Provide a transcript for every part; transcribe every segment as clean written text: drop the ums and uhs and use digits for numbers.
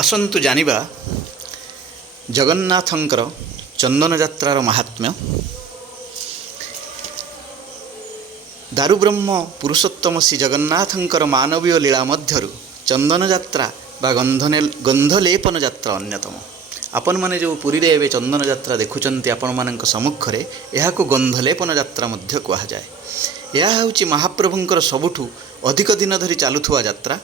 आसन्तु जानिबा जगन्नाथंकर चंदन यात्रार महात्म्य। दारुब्रह्म पुरुषोत्तम श्री जगन्नाथंकर मानवीय लीला मध्यरु चंदन यात्रा बा गंधलेपन यात्रा अन्यतम। आपण माने जो पुरी रे एबे चंदन यात्रा देखुचंती आपण मानक सम्मुख रे एहाकु गंधलेपन यात्रा मध्य कुहा जाय। यह हेउची महाप्रभुंकर सबुठु अधिक दिन धरी चालुथुवा यात्रा।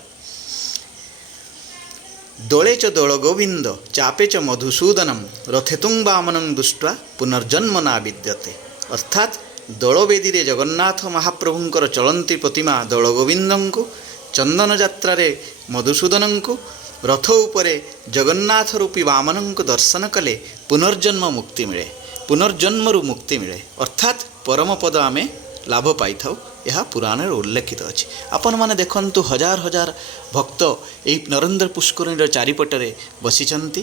दोले च दोल गोविंद चापे च मधुसूदनम रथेतुंग वामनं दुष्ट्वा पुनर्जन्म ना विद्यते। अर्थात दलवेदी रे जगन्नाथ महाप्रभुंकर चलंती प्रतिमा दल गोविंदंकु, चंदन यात्रा रे मधुसूदनंकु, रथ उपरे जगन्नाथ रूपी वामनंकु दर्शन कले पुनर्जन्म मुक्ति मिले, पुनर्जन्मरु मुक्ति मिले। अर्थात परमपद आमे लाभ पाई थाउ। यह पुराण उल्लेखित अच्छी। आपण मैंने देखंतु हजार हजार भक्त यही नरेंद्र पुष्करिणी चारिपटरे बसिचंती।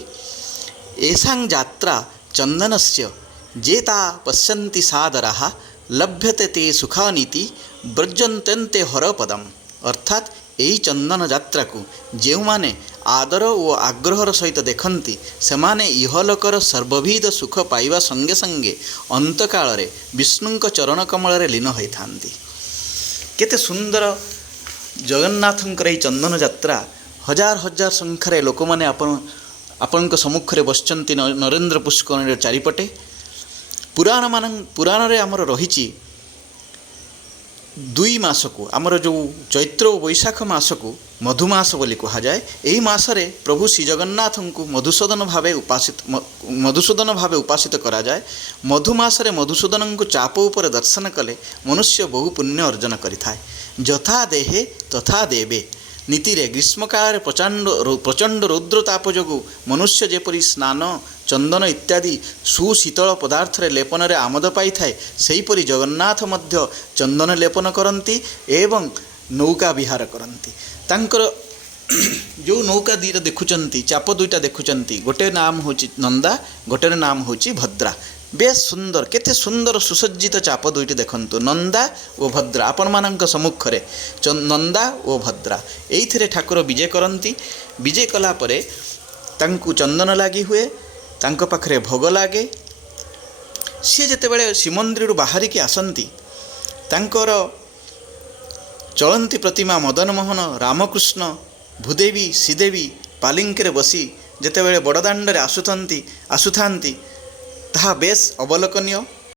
एषां यात्रा चंदनस्य जेता पश्यन्ति सादराः लभ्यते ते सुखानीति व्रजन्ते हरपदम। अर्थात यही चंदन यात्रा को जो माने आदर और आग्रहर सहित देखती सेमाने इहलोकर सर्वविध सुख पाइबा संगे संगे अंतकाल रे विष्णुंक चरण कमल रे लीन होई थांती। केते सुंदर जगन्नाथंकर यही चंदन यात्रा। हजार हजार संख्यार लोक मैंने आपण सम्मुखें बसचंती नरेंद्र पुष्करिणी चारिपटे। पुराण रे आमर रही दुई मास को आमर जो चैत्र और बैशाख मास को मधुमास बोली कहा जाए। यही मासरे प्रभु श्री जगन्नाथ को मधुसूदन भावे उपासित करा जाए। मधुमासरे मधुसूदन को चाप उपर दर्शन कले मनुष्य बहु पुण्य अर्जन करिथाए। यथा देहे तथा देवे नीति रे ग्रीष्म काल प्रचंड रौद्रताप जोगु मनुष्य जेपरी स्नान चंदन इत्यादि सुशीतल पदार्थ रे लेपन रे आमद पाई थाए, सेहीपरि जगन्नाथ मध्य चंदन लेपन करती एवं नौका विहार करती। तांकर जो नौका दुईटा देखुचंती, चाप दुईटा देखुचंती, गोटे नाम होची नंदा, गोटे नाम होची भद्रा। बेस सुंदर, केते सुंदर सुसज्जित चाप दुईटी देखंतु, नंदा और भद्रा। आपण मानक सम्मुख रे नंदा और भद्रा एइथिरे ठाकुर विजय करती। विजय कला परे तांकु चंदन लागी हुए, तांको पाखरे भोग लागे। सी जेतेबेले श्रीमंदिर बाहरिकी आसंती तांकर चलंती प्रतिमा मदन मोहन रामकृष्ण भूदेवी श्रीदेवी पालिंके बसी जेतेबेले बड़दाण्ड रे आसुथांती ताहा बेस अवलोकनीय।